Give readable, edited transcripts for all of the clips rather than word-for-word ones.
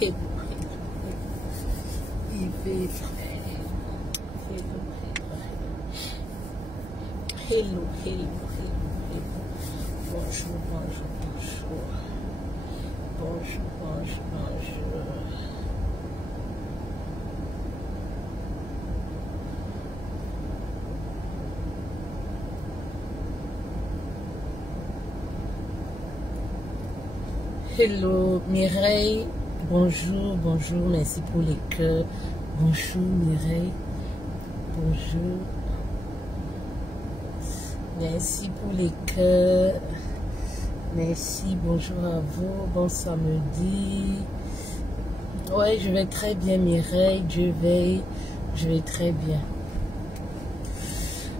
hello, il fait frais. Hello, hello. Bonjour. Hello Mireille, bonjour, merci pour les cœurs. Bonjour Mireille, bonjour. Merci pour les cœurs. Merci, bonjour à vous, bon samedi. Ouais, je vais très bien Mireille, Dieu veille, je vais très bien.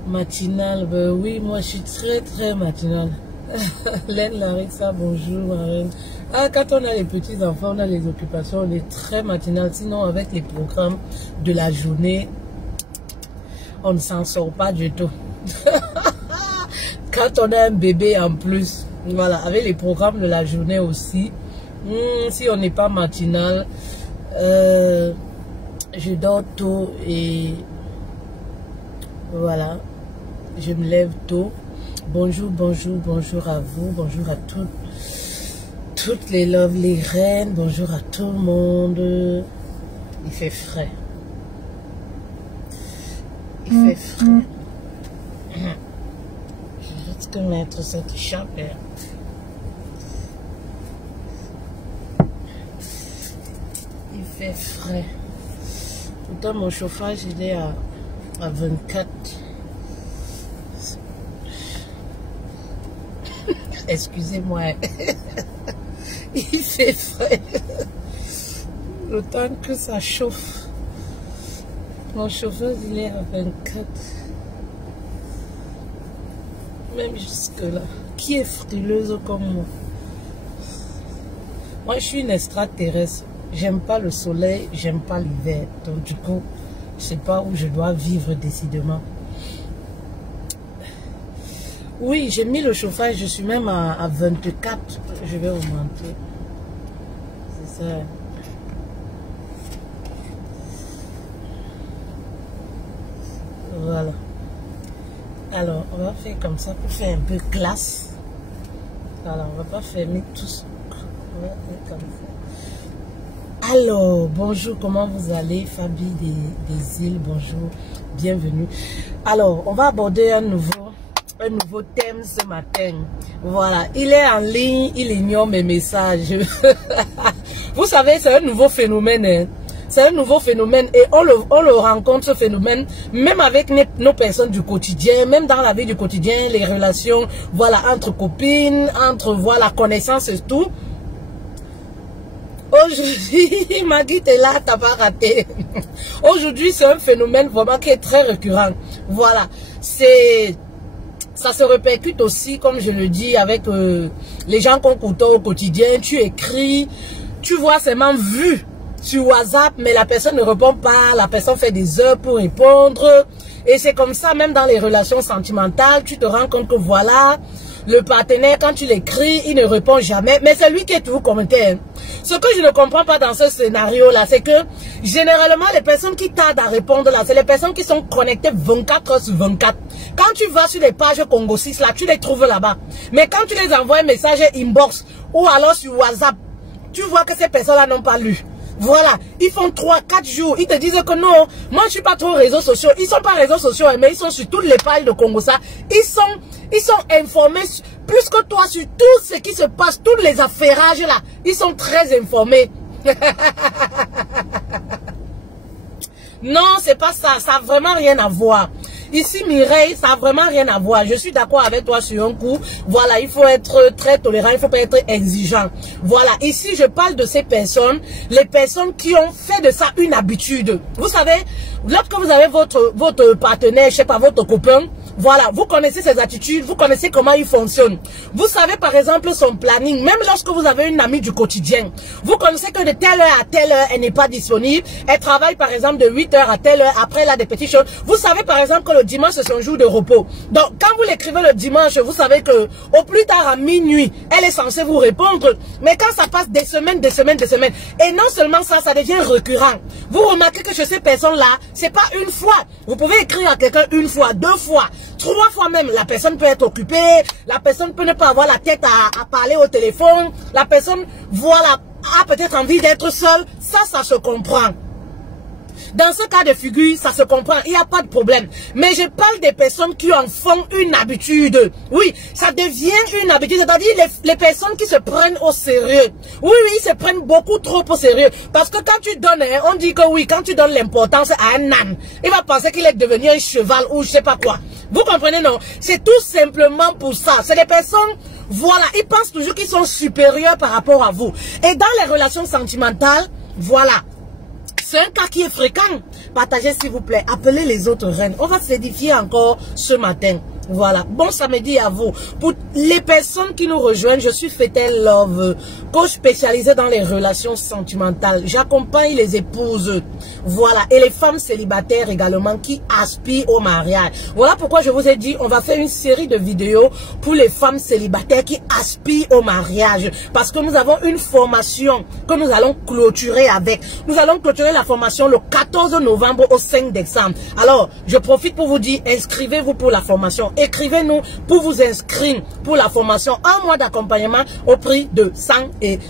Matinale, ben oui, moi je suis très matinale. Laine Larissa, bonjour Marine. Ah, quand on a les petits enfants, on a les occupations, on est très matinal. Sinon, avec les programmes de la journée, on ne s'en sort pas du tout. Quand on a un bébé en plus, voilà, avec les programmes de la journée aussi, si on n'est pas matinal, je dors tôt et voilà, je me lève tôt. Bonjour à vous, bonjour à toutes les lovely reines, bonjour à tout le monde. Il fait frais. Je vais juste mettre cette chape. Il fait frais. Pourtant mon chauffage il est à 24. Excusez-moi. Il fait frais. Le temps que ça chauffe. Mon chauffeur il est à 24. Même jusque là. Qui est frileuse comme moi? Moi je suis une extraterrestre. J'aime pas le soleil, j'aime pas l'hiver. Donc du coup, je sais pas où je dois vivre décidément. Oui, j'ai mis le chauffage, je suis même à 24. Je vais augmenter. C'est ça. Voilà. Alors, on va faire comme ça pour faire un peu classe. Voilà, on va pas fermer tous. On va faire comme ça. Alors, bonjour, comment vous allez? Fabi des îles, bonjour, bienvenue. Alors, on va aborder un nouveau thème ce matin. Voilà, il est en ligne, il ignore mes messages. Vous savez, c'est un nouveau phénomène. Hein? C'est un nouveau phénomène et on le rencontre, ce phénomène, même avec nos personnes du quotidien, même dans la vie du quotidien, les relations, voilà, entre copines, entre, voilà, connaissances et tout. Aujourd'hui, Maggie, t'es là, t'as pas raté. Aujourd'hui, c'est un phénomène vraiment qui est très récurrent. Voilà, ça se répercute aussi, comme je le dis, avec les gens qu'on côtoie au quotidien. Tu écris, tu vois seulement vu sur WhatsApp, mais la personne ne répond pas, la personne fait des heures pour répondre. Et c'est comme ça, même dans les relations sentimentales, tu te rends compte que voilà, le partenaire, quand tu l'écris, il ne répond jamais. Mais c'est lui qui est toujours commentaire. Ce que je ne comprends pas dans ce scénario-là, c'est que généralement, les personnes qui tardent à répondre là, c'est les personnes qui sont connectées 24 heures sur 24. Quand tu vas sur les pages Congo 6, là, tu les trouves là-bas. Mais quand tu les envoies un message inbox ou alors sur WhatsApp, tu vois que ces personnes-là n'ont pas lu. Voilà, ils font 3-4 jours, ils te disent que non, moi je suis pas trop réseaux sociaux, ils sont pas réseaux sociaux, mais ils sont sur toutes les pages de Congo ça, ils sont informés plus que toi sur tout ce qui se passe, tous les affairages là, ils sont très informés. Non, c'est pas ça, ça a vraiment rien à voir. Ici, Mireille, ça a vraiment rien à voir. Je suis d'accord avec toi sur un coup. Voilà, il faut être très tolérant, il faut pas être exigeant. Voilà, ici, je parle de ces personnes, les personnes qui ont fait de ça une habitude. Vous savez, lorsque vous avez votre partenaire, je sais pas, votre copain, Voilà, vous connaissez ses attitudes, vous connaissez comment il fonctionne. Vous savez par exemple son planning, même lorsque vous avez une amie du quotidien. Vous connaissez que de telle heure à telle heure, elle n'est pas disponible. Elle travaille par exemple de 8 heures à telle heure, après elle a des petites choses. Vous savez par exemple que le dimanche c'est son jour de repos. Donc quand vous l'écrivez le dimanche, vous savez que au plus tard à minuit, elle est censée vous répondre. Mais quand ça passe des semaines, et non seulement ça, ça devient récurrent. Vous remarquez que chez ces personnes-là, c'est pas une fois. Vous pouvez écrire à quelqu'un une fois, 2 fois, 3 fois même. La personne peut être occupée, la personne peut ne pas avoir la tête à parler au téléphone, la personne, voilà, a peut-être envie d'être seule. Ça se comprend. Dans ce cas de figure, ça se comprend, il n'y a pas de problème. Mais je parle des personnes qui en font une habitude. Oui, ça devient une habitude, c'est-à-dire les personnes qui se prennent au sérieux. Oui, ils se prennent beaucoup trop au sérieux. Parce que quand tu donnes, on dit que oui, quand tu donnes l'importance à un âne, il va penser qu'il est devenu un cheval ou je sais pas quoi. Vous comprenez, non? C'est tout simplement pour ça. C'est des personnes, voilà, ils pensent toujours qu'ils sont supérieurs par rapport à vous. Et dans les relations sentimentales, voilà. C'est un cas qui est fréquent. Partagez s'il vous plaît. Appelez les autres reines. On va s'édifier encore ce matin. Voilà. Bon samedi à vous. Pour les personnes qui nous rejoignent, je suis Fetel Love, coach spécialisé dans les relations sentimentales. J'accompagne les épouses. Voilà. Et les femmes célibataires également qui aspirent au mariage. Voilà pourquoi je vous ai dit, on va faire une série de vidéos pour les femmes célibataires qui aspirent au mariage. Parce que nous avons une formation que nous allons clôturer avec. Nous allons clôturer la formation le 14 novembre au 5 décembre. Alors, je profite pour vous dire, inscrivez-vous pour la formation. Écrivez-nous pour vous inscrire pour la formation. 1 mois d'accompagnement au prix de 100 et...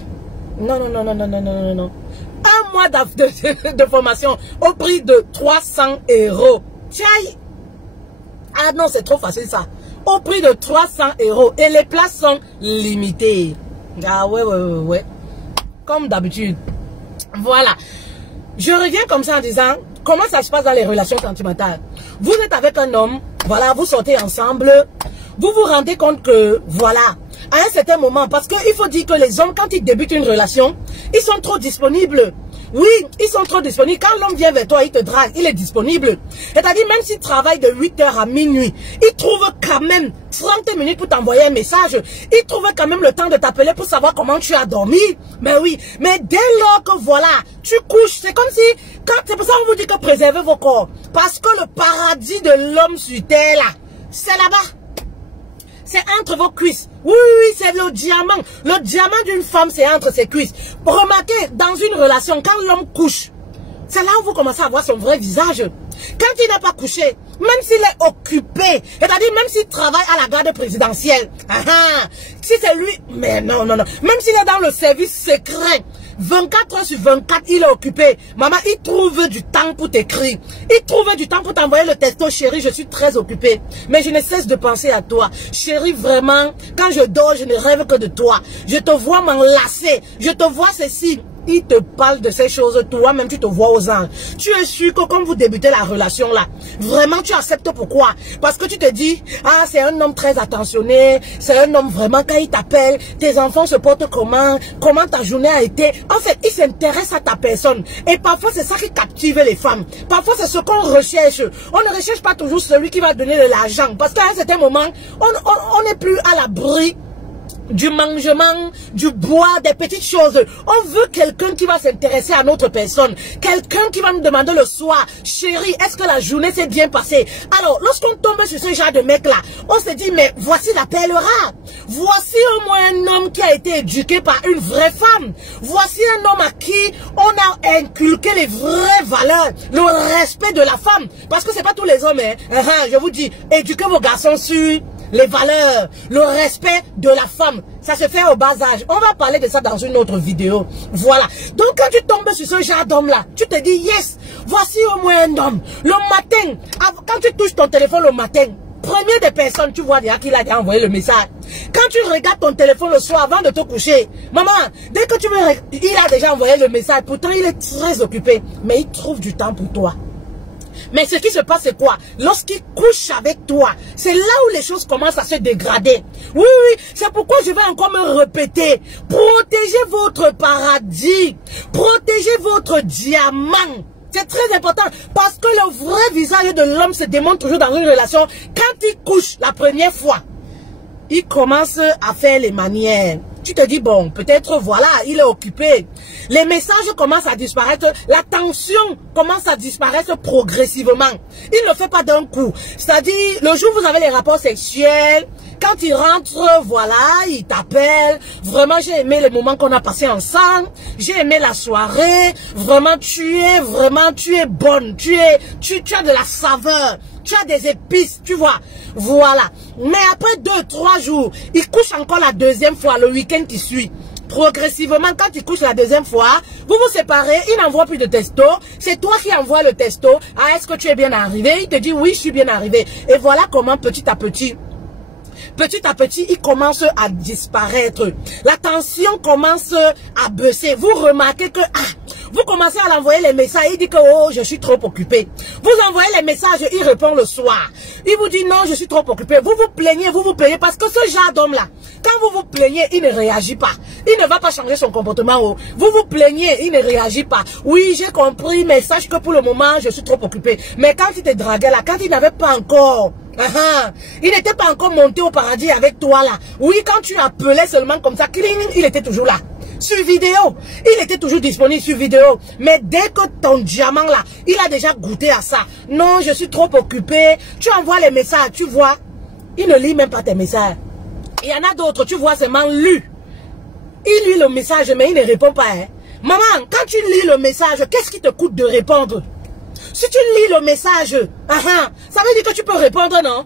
Non. 1 mois de formation au prix de 300 €. Tiens. Ah non, c'est trop facile ça. Au prix de 300 €. Et les places sont limitées. Ah ouais. Comme d'habitude. Voilà. Je reviens comme ça en disant, comment ça se passe dans les relations sentimentales? Vous êtes avec un homme, voilà, vous sortez ensemble, vous vous rendez compte que, voilà, à un certain moment, parce qu'il faut dire que les hommes, quand ils débutent une relation, ils sont trop disponibles. Oui, ils sont trop disponibles. Quand l'homme vient vers toi, il te drague, il est disponible. C'est-à-dire, même s'il travaille de 8 heures à minuit, il trouve quand même 30 minutes pour t'envoyer un message. Il trouve quand même le temps de t'appeler pour savoir comment tu as dormi. Mais oui, mais dès lors que voilà, tu couches, c'est comme si, c'est pour ça qu'on vous dit que préservez vos corps. Parce que le paradis de l'homme sur terre, là, c'est là-bas. C'est entre vos cuisses. Oui, c'est le diamant. Le diamant d'une femme, c'est entre ses cuisses. Remarquez, dans une relation, quand l'homme couche, c'est là où vous commencez à voir son vrai visage. Quand il n'a pas couché, même s'il est occupé, c'est-à-dire même s'il travaille à la garde présidentielle, si c'est lui, mais non, même s'il est dans le service secret, 24 heures sur 24, il est occupé. Maman, il trouve du temps pour t'écrire. Il trouve du temps pour t'envoyer le texto. Chérie, je suis très occupée. Mais je ne cesse de penser à toi. Chérie, vraiment, quand je dors, je ne rêve que de toi. Je te vois m'enlacer. Je te vois ceci. Il te parle de ces choses, toi-même tu te vois aux anges. Tu es sûr que quand vous débutez la relation là, vraiment tu acceptes pourquoi? Parce que tu te dis, ah c'est un homme très attentionné, c'est un homme vraiment quand il t'appelle, tes enfants se portent comment ta journée a été. En fait, il s'intéresse à ta personne. Et parfois c'est ça qui captive les femmes. Parfois c'est ce qu'on recherche. On ne recherche pas toujours celui qui va donner de l'argent. Parce qu'à un certain moment, on n'est plus à l'abri du mangement, du bois, des petites choses. On veut quelqu'un qui va s'intéresser à notre personne. Quelqu'un qui va nous demander le soir, chérie, est-ce que la journée s'est bien passée? Alors, lorsqu'on tombe sur ce genre de mec-là, on se dit, mais voici la perle rare. Voici au moins un homme qui a été éduqué par une vraie femme. Voici un homme à qui on a inculqué les vraies valeurs, le respect de la femme. Parce que c'est pas tous les hommes, je vous dis, éduquez vos garçons sur les valeurs, le respect de la femme. Ça se fait au bas âge. On va parler de ça dans une autre vidéo. Voilà. Donc quand tu tombes sur ce genre d'homme-là, tu te dis, yes, voici au moins un homme. Le matin, quand tu touches ton téléphone le matin, première des personnes, tu vois déjà qu'il a déjà envoyé le message. Quand tu regardes ton téléphone le soir avant de te coucher, maman, dès que tu veux, il a déjà envoyé le message. Pourtant, il est très occupé. Mais il trouve du temps pour toi. Mais ce qui se passe, c'est quoi? Lorsqu'il couche avec toi, c'est là où les choses commencent à se dégrader. Oui, c'est pourquoi je vais encore me répéter. Protégez votre paradis. Protégez votre diamant. C'est très important parce que le vrai visage de l'homme se démontre toujours dans une relation. Quand il couche la première fois, il commence à faire les manières. Tu te dis, bon, peut-être, voilà, il est occupé. Les messages commencent à disparaître. La tension commence à disparaître progressivement. Il ne le fait pas d'un coup. C'est-à-dire, le jour où vous avez les rapports sexuels, quand il rentre, voilà, il t'appelle. Vraiment, j'ai aimé les moments qu'on a passés ensemble. J'ai aimé la soirée. Vraiment, tu es bonne. Tu as de la saveur. Tu as des épices, tu vois. Voilà. Mais après 2-3 jours, il couche encore la deuxième fois, le week-end qui suit. Progressivement, quand il couche la deuxième fois, vous vous séparez, il n'envoie plus de testo. C'est toi qui envoies le testo. Ah, est-ce que tu es bien arrivé? Il te dit oui, je suis bien arrivé. Et voilà comment petit à petit, il commence à disparaître. La tension commence à baisser. Vous remarquez que vous commencez à l'envoyer les messages. Il dit que oh, je suis trop occupé. Vous envoyez les messages, il répond le soir. Il vous dit non, je suis trop occupé. Vous vous plaignez parce que ce genre d'homme-là, quand vous vous plaignez, il ne réagit pas. Il ne va pas changer son comportement. Oh. Vous vous plaignez, il ne réagit pas. Oui, j'ai compris, mais sache que pour le moment, je suis trop occupé. Mais quand il te draguait là, quand il n'avait pas encore... il n'était pas encore monté au paradis avec toi là. Oui, quand tu appelais seulement comme ça, il était toujours là. Sur vidéo. Il était toujours disponible sur vidéo. Mais dès que ton diamant là, il a déjà goûté à ça. Non, je suis trop occupé. Tu envoies les messages, tu vois. Il ne lit même pas tes messages. Il y en a d'autres, tu vois, seulement lu. Il lit le message, mais il ne répond pas. Hein. Maman, quand tu lis le message, qu'est-ce qui te coûte de répondre? Si tu lis le message, ça veut dire que tu peux répondre, non?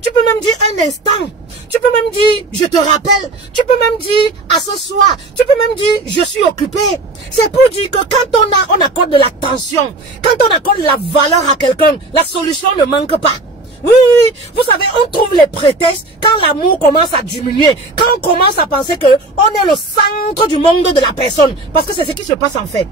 Tu peux même dire un instant. Tu peux même dire, je te rappelle. Tu peux même dire, à ce soir. Tu peux même dire, je suis occupé. C'est pour dire que quand on accorde de l'attention, quand on accorde la valeur à quelqu'un, la solution ne manque pas. Oui, oui, vous savez, on trouve les prétextes quand l'amour commence à diminuer. Quand on commence à penser que on est le centre du monde de la personne. Parce que c'est ce qui se passe en fait.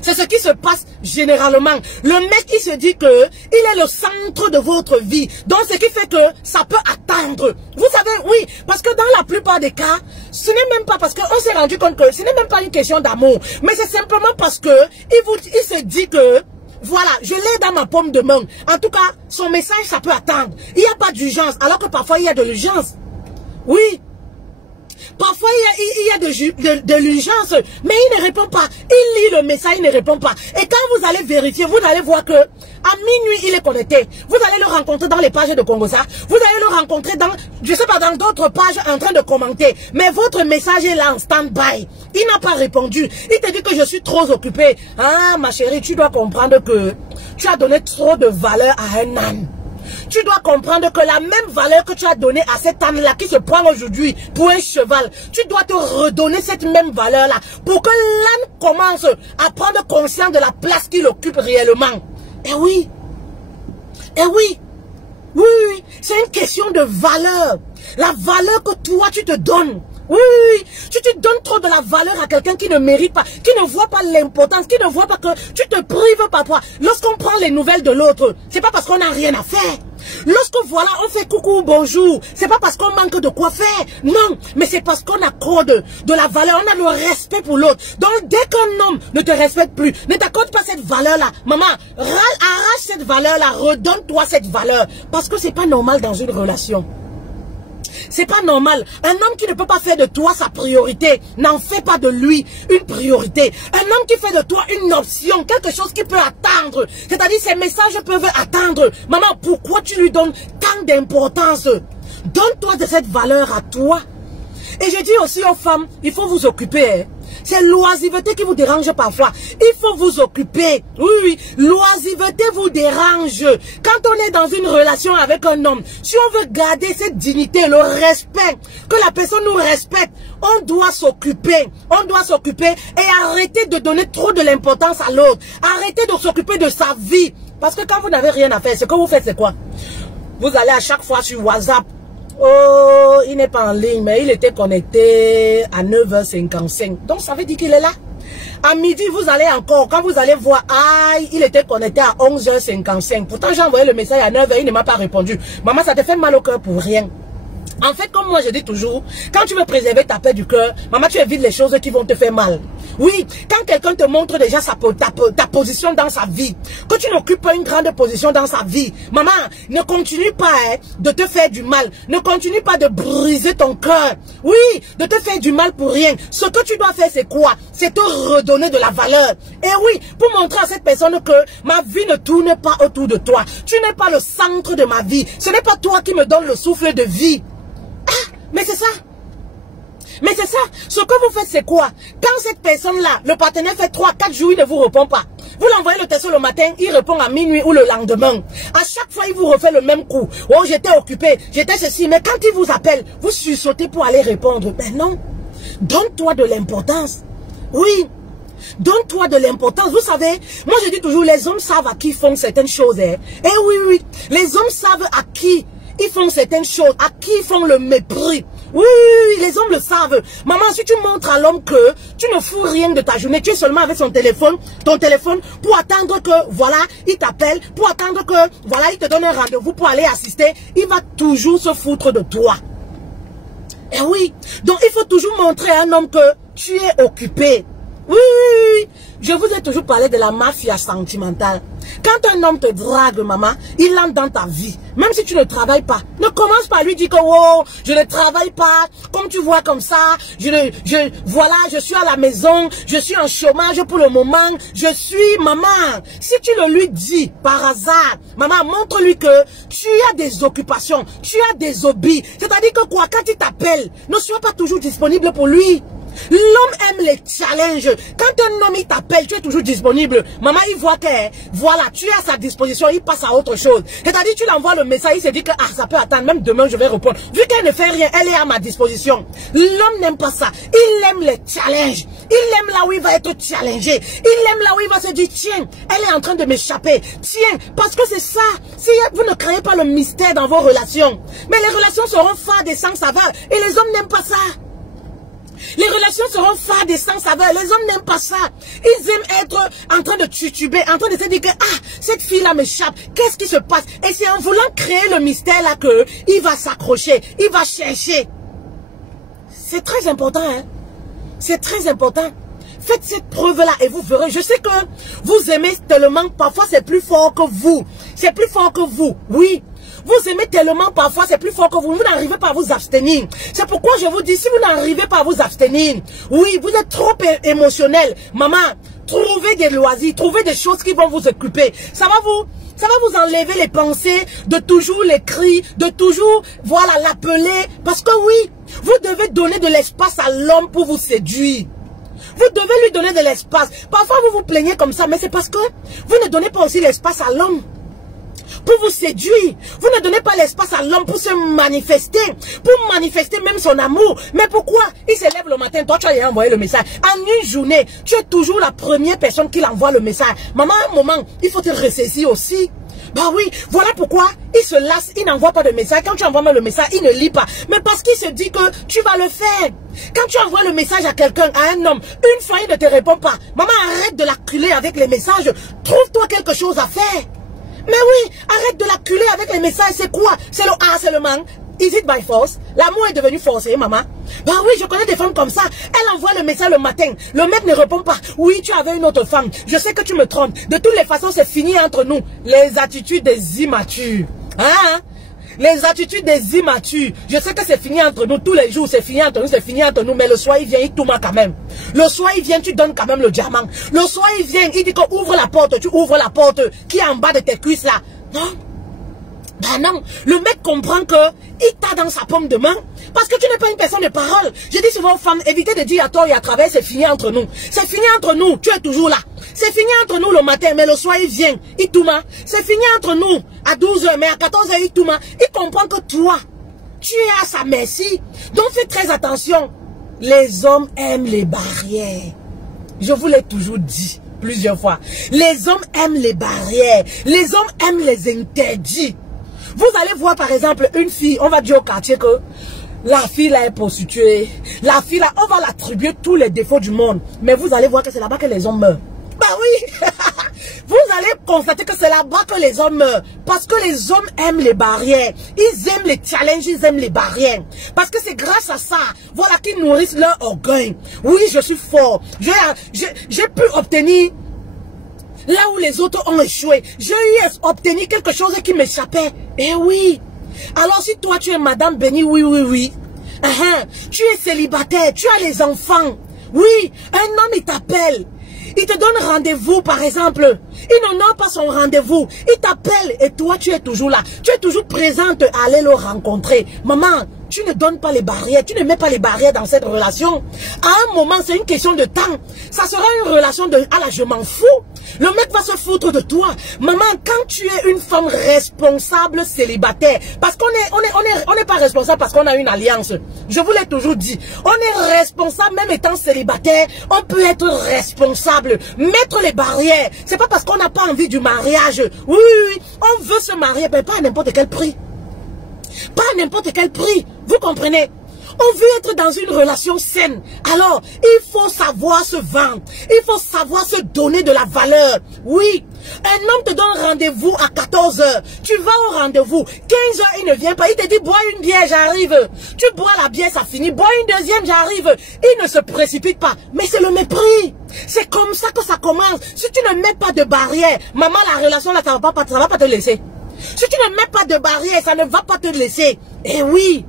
C'est ce qui se passe généralement. Le mec, il se dit que il est le centre de votre vie. Donc, ce qui fait que ça peut attendre. Vous savez, oui, parce que dans la plupart des cas, ce n'est même pas parce qu'on s'est rendu compte que ce n'est même pas une question d'amour. Mais c'est simplement parce que il se dit que, voilà, je l'ai dans ma paume de main. En tout cas, son message, ça peut attendre. Il n'y a pas d'urgence, alors que parfois, il y a de l'urgence. Oui. Parfois, il y a de l'urgence, mais il ne répond pas. Il lit le message, il ne répond pas. Et quand vous allez vérifier, vous allez voir que à minuit, il est connecté. Vous allez le rencontrer dans les pages de Congosa. Vous allez le rencontrer dans, je sais pas, dans d'autres pages en train de commenter. Mais votre message est là en stand-by. Il n'a pas répondu. Il te dit que je suis trop occupé. Ah, ma chérie, tu dois comprendre que tu as donné trop de valeur à un âne. Tu dois comprendre que la même valeur que tu as donnée à cet âne-là qui se prend aujourd'hui pour un cheval, tu dois te redonner cette même valeur-là pour que l'âne commence à prendre conscience de la place qu'il occupe réellement. Eh oui, eh oui, oui, oui, c'est une question de valeur. La valeur que toi tu te donnes. Oui, tu te donnes trop de la valeur à quelqu'un qui ne mérite pas, qui ne voit pas l'importance, qui ne voit pas que tu te prives parfois. Lorsqu'on prend les nouvelles de l'autre, c'est pas parce qu'on n'a rien à faire. Lorsque voilà, on fait coucou, bonjour, c'est pas parce qu'on manque de quoi faire. Non, mais c'est parce qu'on accorde de la valeur, on a le respect pour l'autre. Donc dès qu'un homme ne te respecte plus, ne t'accorde pas cette valeur-là, maman, arrache cette valeur-là, redonne-toi cette valeur. Parce que c'est pas normal dans une relation. C'est pas normal. Un homme qui ne peut pas faire de toi sa priorité, n'en fait pas de lui une priorité. Un homme qui fait de toi une option, quelque chose qui peut attendre. C'est-à-dire, ces messages peuvent attendre. Maman, pourquoi tu lui donnes tant d'importance? Donne-toi de cette valeur à toi. Et je dis aussi aux femmes, il faut vous occuper. Hein. C'est l'oisiveté qui vous dérange parfois. Il faut vous occuper. Oui, oui. L'oisiveté vous dérange. Quand on est dans une relation avec un homme, si on veut garder cette dignité, le respect, que la personne nous respecte, on doit s'occuper. On doit s'occuper et arrêter de donner trop de l'importance à l'autre. Arrêter de s'occuper de sa vie. Parce que quand vous n'avez rien à faire, ce que vous faites, c'est quoi? Vous allez à chaque fois sur WhatsApp. Oh, il n'est pas en ligne, mais il était connecté à 9h55. Donc, ça veut dire qu'il est là. À midi, vous allez encore, quand vous allez voir, aïe, il était connecté à 11h55. Pourtant, j'ai envoyé le message à 9h, il ne m'a pas répondu. Maman, ça te fait mal au cœur pour rien. En fait, comme moi je dis toujours, quand tu veux préserver ta paix du cœur, maman, tu évites les choses qui vont te faire mal. Oui, quand quelqu'un te montre déjà ta position dans sa vie, que tu n'occupes pas une grande position dans sa vie, maman, ne continue pas de te faire du mal. Ne continue pas de briser ton cœur. Oui, de te faire du mal pour rien. Ce que tu dois faire, c'est quoi? C'est te redonner de la valeur. Et oui, pour montrer à cette personne que ma vie ne tourne pas autour de toi. Tu n'es pas le centre de ma vie. Ce n'est pas toi qui me donne le souffle de vie. Ah, mais c'est ça. Mais c'est ça, ce que vous faites c'est quoi? Quand cette personne-là, le partenaire fait 3-4 jours, il ne vous répond pas. Vous l'envoyez le texto le matin, il répond à minuit ou le lendemain. À chaque fois, il vous refait le même coup. Oh, j'étais occupé, j'étais ceci. Mais quand il vous appelle, vous sursautez pour aller répondre. Mais non, donne-toi de l'importance. Oui, donne-toi de l'importance. Vous savez, moi je dis toujours, les hommes savent à qui ils font certaines choses. Eh oui, oui, les hommes savent à qui ils font certaines choses, à qui ils font le mépris. Oui, les hommes le savent. Maman, si tu montres à l'homme que tu ne fous rien de ta journée, tu es seulement avec ton téléphone pour attendre que, voilà, il t'appelle, pour attendre que, voilà, il te donne un rendez-vous pour aller assister, il va toujours se foutre de toi. Et oui, donc il faut toujours montrer à un homme que tu es occupé. Oui, oui, oui, je vous ai toujours parlé de la mafia sentimentale. Quand un homme te drague, maman, il entre dans ta vie. Même si tu ne travailles pas, ne commence pas à lui dire que oh, je ne travaille pas, comme tu vois comme ça, voilà, je suis à la maison, je suis en chômage pour le moment, je suis maman. Si tu le lui dis par hasard, maman, montre-lui que tu as des occupations, tu as des hobbies. C'est-à-dire que quoi, quand il t'appelle, ne sois pas toujours disponible pour lui. L'homme aime les challenges. Quand un homme il t'appelle, tu es toujours disponible. Maman, il voit que, voilà, tu es à sa disposition, il passe à autre chose. C'est-à-dire, tu l'envoies le message, il se dit que, ah, ça peut attendre, même demain je vais répondre. Vu qu'elle ne fait rien, elle est à ma disposition. L'homme n'aime pas ça. Il aime les challenges. Il aime là où il va être challengé. Il aime là où il va se dire, tiens, elle est en train de m'échapper. Tiens, parce que c'est ça. Si vous ne créez pas le mystère dans vos relations, mais les relations seront fades et sans saveur. Et les hommes n'aiment pas ça. Les relations seront fades et sans saveur. Les hommes n'aiment pas ça. Ils aiment être en train de tutuber, en train de se dire que ah, cette fille-là m'échappe. Qu'est-ce qui se passe? Et c'est en voulant créer le mystère là que il va s'accrocher, il va chercher. C'est très important, hein. C'est très important. Faites cette preuve-là et vous verrez. Je sais que vous aimez tellement, parfois c'est plus fort que vous. C'est plus fort que vous, oui. Vous aimez tellement parfois, c'est plus fort que vous. Vous n'arrivez pas à vous abstenir. C'est pourquoi je vous dis, si vous n'arrivez pas à vous abstenir, oui, vous êtes trop émotionnel. Maman, trouvez des loisirs, trouvez des choses qui vont vous occuper. Ça va vous enlever les pensées de toujours les cris, de toujours, voilà, l'appeler. Parce que oui, vous devez donner de l'espace à l'homme pour vous séduire. Vous devez lui donner de l'espace. Parfois, vous vous plaignez comme ça, mais c'est parce que vous ne donnez pas aussi l'espace à l'homme pour vous séduire. Vous ne donnez pas l'espace à l'homme pour se manifester, pour manifester même son amour. Mais pourquoi? Il se lève le matin, toi tu as envoyé le message. En une journée, tu es toujours la première personne qui l'envoie le message. Maman, à un moment, il faut te ressaisir aussi. Bah oui, voilà pourquoi il se lasse, il n'envoie pas de message. Quand tu envoies même le message, il ne lit pas. Mais parce qu'il se dit que tu vas le faire. Quand tu envoies le message à quelqu'un, à un homme, une fois il ne te répond pas. Maman, arrête de l'acculer avec les messages. Trouve-toi quelque chose à faire. Mais oui, arrête de l'acculer avec les messages. C'est quoi? C'est le ah, c'est le man. Is it by force? L'amour est devenu forcé, maman. Bah oui, je connais des femmes comme ça. Elle envoie le message le matin. Le mec ne répond pas. Oui, tu avais une autre femme. Je sais que tu me trompes. De toutes les façons, c'est fini entre nous. Les attitudes des immatures. Hein? Les attitudes des immatures. Je sais que c'est fini entre nous. Tous les jours, c'est fini entre nous, c'est fini entre nous. Mais le soir, il vient, il tourne quand même. Le soir, il vient, tu donnes quand même le diamant. Le soir, il vient, il dit qu'on ouvre la porte. Tu ouvres la porte qui est en bas de tes cuisses là. Non. Ben non, le mec comprend que il t'a dans sa paume de main parce que tu n'es pas une personne de parole. Je dis souvent aux femmes, évitez de dire à tort et à travers, c'est fini entre nous. C'est fini entre nous, tu es toujours là. C'est fini entre nous le matin, mais le soir il vient, il touma. C'est fini entre nous à 12 h, mais à 14 h il touma. Il comprend que toi, tu es à sa merci. Donc fais très attention. Les hommes aiment les barrières. Je vous l'ai toujours dit plusieurs fois. Les hommes aiment les barrières. Les hommes aiment les interdits. Vous allez voir par exemple une fille, on va dire au quartier que la fille là est prostituée, la fille là, on va l'attribuer tous les défauts du monde. Mais vous allez voir que c'est là-bas que les hommes meurent. Bah oui. vous allez constater que c'est là-bas que les hommes meurent. Parce que les hommes aiment les barrières. Ils aiment les challenges, ils aiment les barrières. Parce que c'est grâce à ça, voilà, qu'ils nourrissent leur orgueil. Oui, je suis fort. J'ai pu obtenir là où les autres ont échoué. J'ai eu obtenu quelque chose qui m'échappait. Eh oui. Alors si toi tu es Madame Bénie, oui. Tu es célibataire, tu as les enfants. Oui, un homme il t'appelle. Il te donne rendez-vous par exemple. Il n'honore pas son rendez-vous. Il t'appelle et toi tu es toujours là. Tu es toujours présente à aller le rencontrer. Maman, tu ne donnes pas les barrières. Tu ne mets pas les barrières dans cette relation. À un moment, c'est une question de temps. Ça sera une relation de « ah là, je m'en fous ». Le mec va se foutre de toi. Maman, quand tu es une femme responsable célibataire, parce qu'on n'est pas responsable parce qu'on a une alliance. Je vous l'ai toujours dit. On est responsable même étant célibataire. On peut être responsable. Mettre les barrières. C'est pas parce qu'on n'a pas envie du mariage. Oui. On veut se marier, mais pas à n'importe quel prix. Pas à n'importe quel prix. Vous comprenez? On veut être dans une relation saine. Alors, il faut savoir se vendre. Il faut savoir se donner de la valeur. Oui. Un homme te donne rendez-vous à 14 h. Tu vas au rendez-vous. 15 h, il ne vient pas. Il te dit, bois une bière, j'arrive. Tu bois la bière, ça finit. Bois une deuxième, j'arrive. Il ne se précipite pas. Mais c'est le mépris. C'est comme ça que ça commence. Si tu ne mets pas de barrière, maman, la relation là, ça va pas te laisser. Si tu ne mets pas de barrière, ça ne va pas te laisser. Eh oui.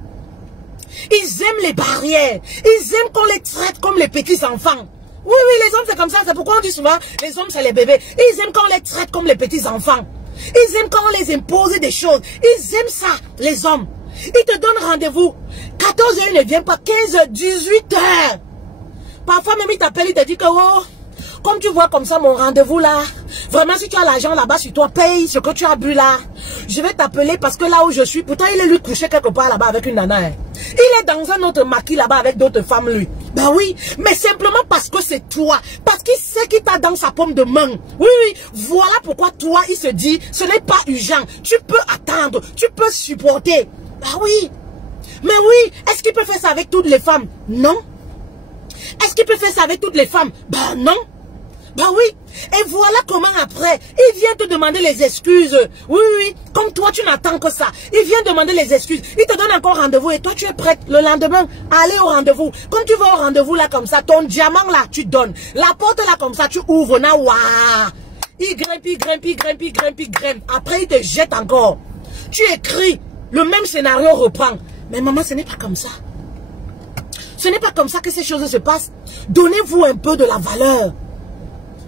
Ils aiment les barrières. Ils aiment qu'on les traite comme les petits enfants. Oui, les hommes c'est comme ça. C'est pourquoi on dit souvent, les hommes c'est les bébés. Ils aiment qu'on les traite comme les petits enfants. Ils aiment quand on les impose des choses. Ils aiment ça, les hommes. Ils te donnent rendez-vous. 14 h, il ne vient pas. 15 h, 18 h. Parfois même il t'appelle, il te dit que oh, comme tu vois comme ça mon rendez-vous là, vraiment si tu as l'argent là-bas sur toi, paye ce que tu as bu là. Je vais t'appeler parce que là où je suis, pourtant il est lui couché quelque part là-bas avec une nana. Il est dans un autre maquis là-bas avec d'autres femmes lui. Ben oui, mais simplement parce que c'est toi. Parce qu'il sait qu'il t'a dans sa paume de main. Oui, voilà pourquoi toi il se dit, ce n'est pas urgent. Tu peux attendre, tu peux supporter. Ben oui. Mais oui, est-ce qu'il peut faire ça avec toutes les femmes? Non. Est-ce qu'il peut faire ça avec toutes les femmes? Ben non. Bah oui, et voilà comment après, il vient te demander les excuses. Oui, comme toi tu n'attends que ça. Il vient demander les excuses. Il te donne encore rendez-vous et toi tu es prête le lendemain à aller au rendez-vous. Comme tu vas au rendez-vous là comme ça, ton diamant là tu donnes. La porte là comme ça tu ouvres. Na, waouh. Il grimpe. Après il te jette encore. Tu écris, le même scénario reprend. Mais maman, ce n'est pas comme ça. Ce n'est pas comme ça que ces choses se passent. Donnez-vous un peu de la valeur.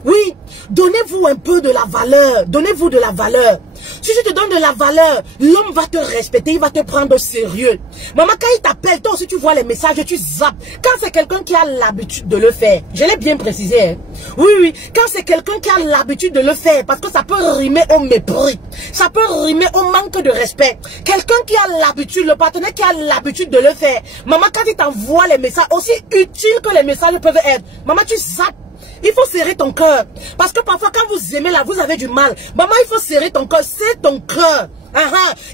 Oui, donnez-vous un peu de la valeur. Donnez-vous de la valeur. Si je te donne de la valeur, l'homme va te respecter, il va te prendre au sérieux. Maman, quand il t'appelle, toi aussi tu vois les messages, tu zappes. Quand c'est quelqu'un qui a l'habitude de le faire, je l'ai bien précisé. Hein? Oui, quand c'est quelqu'un qui a l'habitude de le faire, parce que ça peut rimer au mépris, ça peut rimer au manque de respect. Quelqu'un qui a l'habitude, le partenaire qui a l'habitude de le faire. Maman, quand il t'envoie les messages, aussi utiles que les messages peuvent être, maman, tu zappes. Il faut serrer ton cœur. Parce que parfois, quand vous aimez là, vous avez du mal. Maman, il faut serrer ton cœur. Serre ton cœur.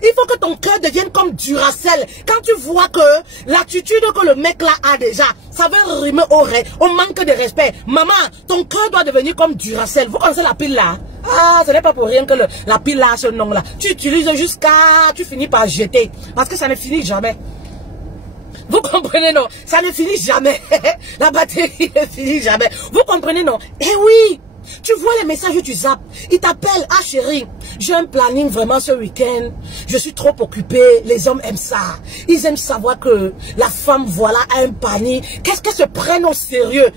Il faut que ton cœur devienne comme Duracell. Quand tu vois que l'attitude que le mec là a déjà, ça veut rimer au manque de respect. Maman, ton cœur doit devenir comme Duracell. Vous connaissez la pile là? Ah, ce n'est pas pour rien que la pile là a ce nom là. Tu utilises jusqu'à... Tu finis par jeter. Parce que ça ne finit jamais. Vous comprenez, non? Ça ne finit jamais. La batterie ne finit jamais. Vous comprenez, non? Eh oui! Tu vois les messages où tu zappes. Il t'appelle, ah chérie, j'ai un planning vraiment ce week-end. Je suis trop occupée. Les hommes aiment ça. Ils aiment savoir que la femme, voilà, a un planning. Qu'est-ce qu'elles se prennent au sérieux?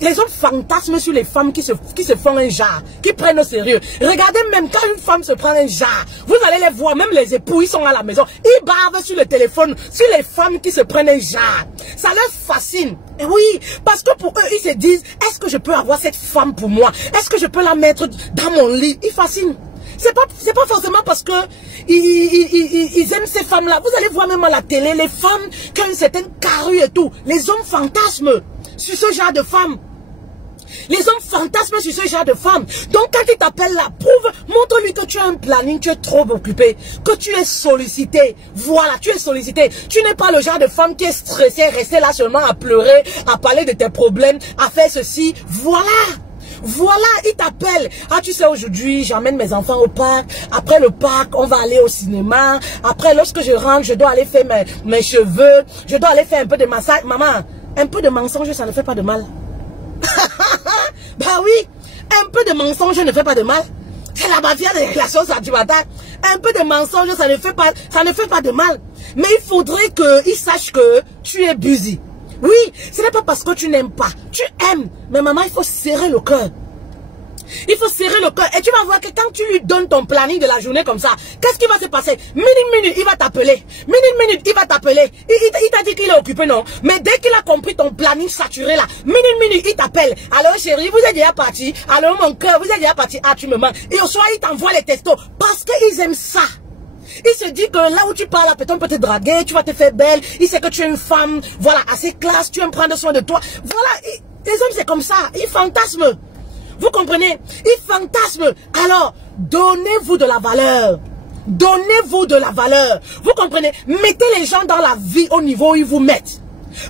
Les hommes fantasment sur les femmes qui se font un jar, qui prennent au sérieux. Regardez même quand une femme se prend un jar, vous allez les voir, même les époux, ils sont à la maison, ils bavent sur le téléphone, sur les femmes qui se prennent un jar. Ça leur fascine. Et oui, parce que pour eux, ils se disent, est-ce que je peux avoir cette femme pour moi? Est-ce que je peux la mettre dans mon lit? Ils fascinent. C'est pas forcément parce que ils aiment ces femmes-là. Vous allez voir même à la télé, les femmes qui ont une certaine carrure et tout. Les hommes fantasment sur ce genre de femmes. Les hommes fantasment sur ce genre de femmes. Donc quand il t'appelle là, montre-lui que tu as un planning, tu es trop occupé, que tu es sollicité. Voilà, tu es sollicité. Tu n'es pas le genre de femme qui est stressée, restée là seulement à pleurer, à parler de tes problèmes, à faire ceci. Voilà. Voilà, il t'appelle. Ah, tu sais, aujourd'hui, j'emmène mes enfants au parc. Après le parc, on va aller au cinéma. Après, lorsque je rentre, je dois aller faire mes cheveux. Je dois aller faire un peu de massage. Maman, un peu de mensonge, ça ne fait pas de mal. Bah oui, un peu de mensonge ne fait pas de mal. C'est la mafia des relations sentimentales. Un peu de mensonge, ça ne fait pas de mal. Mais il faudrait qu'il sache que tu es busy. Oui, ce n'est pas parce que tu n'aimes pas. Tu aimes. Mais maman, il faut serrer le cœur. Il faut serrer le cœur. Et tu vas voir que quand tu lui donnes ton planning de la journée comme ça, qu'est-ce qui va se passer? Minute, il va t'appeler. Minute, il va t'appeler. Il t'a dit qu'il est occupé, non? Mais dès qu'il a compris ton planning saturé là, minute, il t'appelle. Alors chérie, vous êtes déjà parti. Alors mon cœur, vous êtes déjà parti. Ah, tu me manques. Et au soir, il t'envoie les textos. Parce qu'ils aiment ça. Il se dit que là où tu parles, la personne peut te draguer, tu vas te faire belle. Il sait que tu es une femme, voilà, assez classe, tu aimes prendre soin de toi. Voilà, les hommes c'est comme ça, ils fantasment. Vous comprenez? Ils fantasment. Alors, donnez-vous de la valeur. Donnez-vous de la valeur. Vous comprenez? Mettez les gens dans la vie au niveau où ils vous mettent.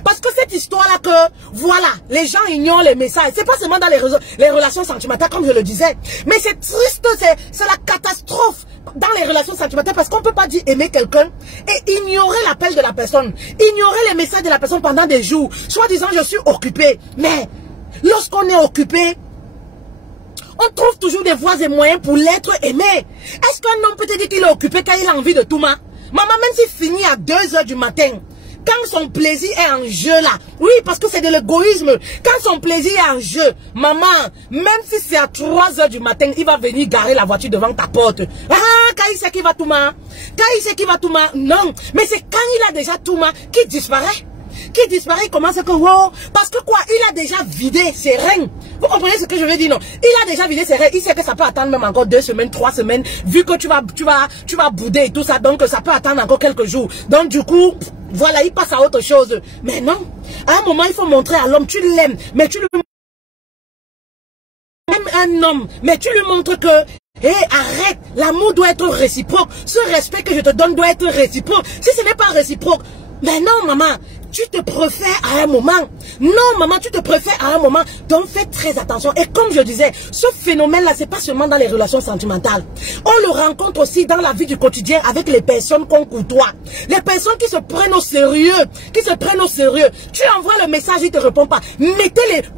Parce que cette histoire-là que, voilà, les gens ignorent les messages. C'est pas seulement dans les relations sentimentales, comme je le disais. Mais c'est triste, c'est la catastrophe dans les relations sentimentales. Parce qu'on ne peut pas dire aimer quelqu'un et ignorer l'appel de la personne. Ignorer les messages de la personne pendant des jours. Soit disant, je suis occupé. Mais, lorsqu'on est occupé, on trouve toujours des voies et moyens pour l'être aimé. Est-ce qu'un homme peut te dire qu'il est occupé quand il a envie de tout, Maman, même s'il finit à 2 h du matin, quand son plaisir est en jeu là, oui, parce que c'est de l'égoïsme, quand son plaisir est en jeu, maman, même si c'est à 3 h du matin, il va venir garer la voiture devant ta porte. Ah, quand il sait qu'il va tout, Quand il sait qu'il va tout, non, mais c'est quand il a déjà tout, qu'il disparaît. Qui disparaît, comment c'est que wow, parce que quoi, il a déjà vidé ses reins. Vous comprenez ce que je veux dire, non? Il a déjà vidé ses reins. Il sait que ça peut attendre même encore 2 semaines, 3 semaines, vu que tu vas bouder et tout ça, donc ça peut attendre encore quelques jours. Donc du coup, voilà, il passe à autre chose. Mais non, à un moment, il faut montrer à l'homme, tu l'aimes, mais tu lui aimes un homme, mais tu lui montres que hé, arrête, l'amour doit être réciproque. Ce respect que je te donne doit être réciproque. Si ce n'est pas réciproque, mais non, maman, tu te préfères à un moment. Non, maman, tu te préfères à un moment. Donc, fais très attention. Et comme je disais, ce phénomène-là, c'est pas seulement dans les relations sentimentales. On le rencontre aussi dans la vie du quotidien avec les personnes qu'on côtoie. Les personnes qui se prennent au sérieux. Tu envoies le message, ils ne te répondent pas.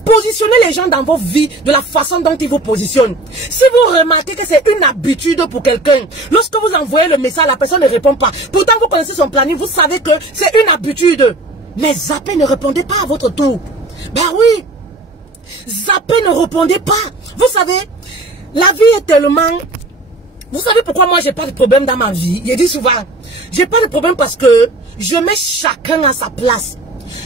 Positionnez les gens dans vos vies de la façon dont ils vous positionnent. Si vous remarquez que c'est une habitude pour quelqu'un, lorsque vous envoyez le message, la personne ne répond pas. Pourtant, vous connaissez son planning, vous savez que c'est une habitude. Mais zappez, ne répondez pas à votre tour. Ben oui. Zappez, ne répondez pas. Vous savez, la vie est tellement... Vous savez pourquoi moi j'ai pas de problème dans ma vie? Je dis souvent, j'ai pas de problème parce que je mets chacun à sa place.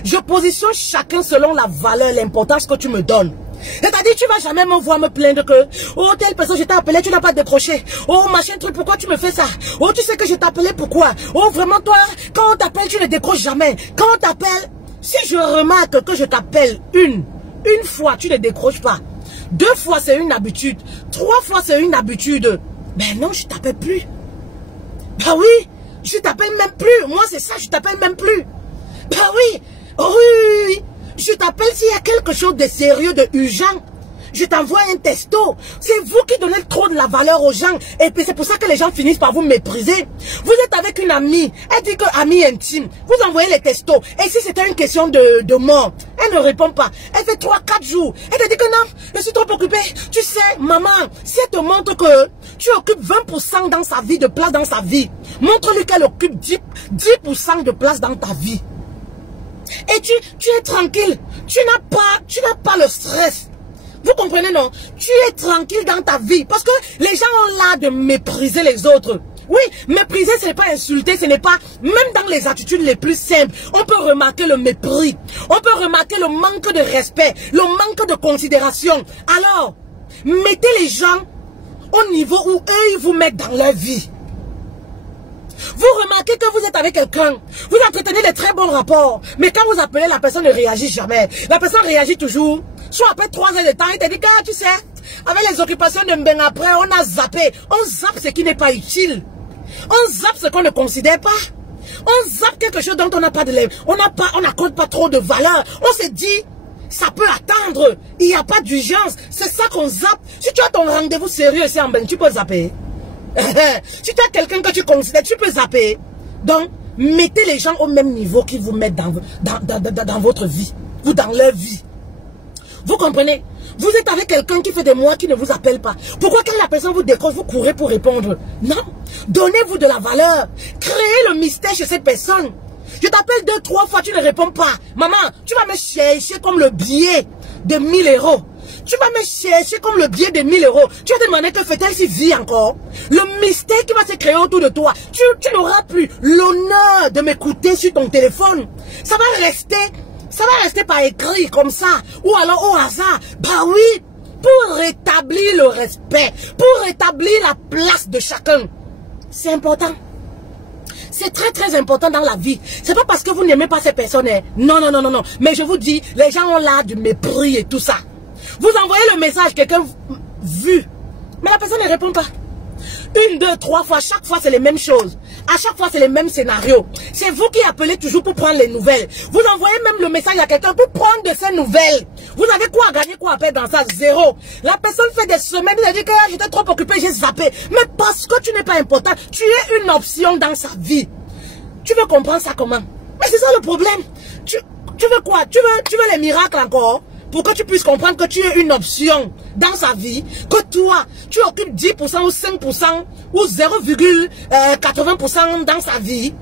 Je positionne chacun selon la valeur, l'importance que tu me donnes. C'est-à-dire, tu vas jamais me voir me plaindre que, oh, telle personne, je t'ai appelé, tu n'as pas décroché. Oh, machin truc, pourquoi tu me fais ça? Oh, tu sais que je t'ai appelé, pourquoi? Oh, vraiment, toi, quand on t'appelle, tu ne décroches jamais. Quand on t'appelle, si je remarque que je t'appelle une fois, tu ne décroches pas. 2 fois, c'est une habitude. 3 fois, c'est une habitude. Ben non, je t'appelle plus. Ben oui, je t'appelle même plus. Moi, c'est ça, je t'appelle même plus. Ben oui, oh, oui. Je t'appelle s'il y a quelque chose de sérieux, de urgent. Je t'envoie un texto. C'est vous qui donnez trop de la valeur aux gens. Et puis c'est pour ça que les gens finissent par vous mépriser. Vous êtes avec une amie. Elle dit que amie intime. Vous envoyez les textos. Et si c'était une question de mort, elle ne répond pas. Elle fait 3-4 jours. Elle te dit que non, je suis trop occupée. Tu sais, maman, si elle te montre que tu occupes 20% dans sa vie, de place dans sa vie, montre-lui qu'elle occupe 10% de place dans ta vie. Et tu es tranquille. Tu n'as pas le stress. Vous comprenez, non? Tu es tranquille dans ta vie. Parce que les gens ont l'art de mépriser les autres. Oui, mépriser, ce n'est pas insulter, ce n'est pas... Même dans les attitudes les plus simples, on peut remarquer le mépris. On peut remarquer le manque de respect, le manque de considération. Alors, mettez les gens au niveau où eux, ils vous mettent dans leur vie. Vous remarquez que vous êtes avec quelqu'un, vous entretenez de très bons rapports, mais quand vous appelez, la personne ne réagit jamais. La personne réagit toujours. Soit après 3 heures de temps, il te dit que tu sais, avec les occupations de Mbeng après, on a zappé. On zappe ce qui n'est pas utile. On zappe ce qu'on ne considère pas. On zappe quelque chose dont on n'a pas de l'air. On n'accorde pas trop de valeur. On se dit, ça peut attendre. Il n'y a pas d'urgence. C'est ça qu'on zappe. Si tu as ton rendez-vous sérieux ici en Belgique, tu peux zapper. Si tu as quelqu'un que tu considères, tu peux zapper. Donc, mettez les gens au même niveau qu'ils vous mettent dans votre vie. Ou dans leur vie. Vous comprenez? Vous êtes avec quelqu'un qui fait des mois qui ne vous appelle pas. Pourquoi quand la personne vous décroche, vous courez pour répondre? Non. Donnez-vous de la valeur. Créez le mystère chez cette personne. Je t'appelle 2, 3 fois, tu ne réponds pas. Maman, tu vas me chercher comme le billet de 1000 €. Tu vas me chercher comme le billet de 1000 €. Tu vas te demander que fait-elle si vit encore. Le mystère qui va se créer autour de toi. Tu n'auras plus l'honneur de m'écouter sur ton téléphone. Ça va rester par écrit comme ça. Ou alors au hasard. Bah oui. Pour rétablir le respect. Pour rétablir la place de chacun. C'est important. C'est très très important dans la vie. C'est pas parce que vous n'aimez pas ces personnes. Non, non, non, non, non. Mais je vous dis, les gens ont là du mépris et tout ça. Vous envoyez le message, quelqu'un vu. Mais la personne ne répond pas. 1, 2, 3 fois, chaque fois c'est les mêmes choses. À chaque fois c'est les mêmes scénarios. C'est vous qui appelez toujours pour prendre les nouvelles. Vous envoyez même le message à quelqu'un pour prendre de ses nouvelles. Vous avez quoi à gagner, quoi à perdre dans ça? Zéro. La personne fait des semaines, elle a dit que j'étais trop occupé, j'ai zappé. Mais parce que tu n'es pas important, tu es une option dans sa vie. Tu veux comprendre ça comment? Mais c'est ça le problème. Tu veux quoi? Tu veux les miracles encore? Pour que tu puisses comprendre que tu es une option dans sa vie, que toi, tu occupes 10% ou 5% ou 0,80% dans sa vie,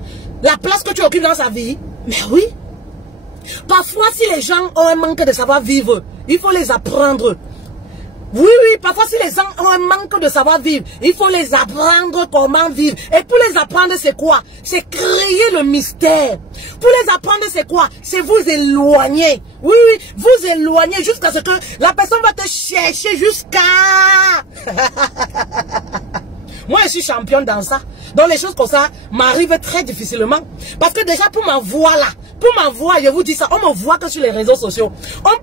la place que tu occupes dans sa vie. Mais oui, parfois si les gens ont un manque de savoir-vivre, il faut les apprendre. Oui, oui, parfois si les gens ont un manque de savoir-vivre, il faut les apprendre comment vivre. Et pour les apprendre, c'est quoi? C'est créer le mystère. Pour les apprendre, c'est quoi? C'est vous éloigner. Oui, oui, vous éloigner jusqu'à ce que la personne va te chercher jusqu'à... Moi, je suis championne dans ça. Donc, les choses comme ça m'arrivent très difficilement. Parce que déjà, pour ma voix là, je vous dis ça, on me voit que sur les réseaux sociaux. On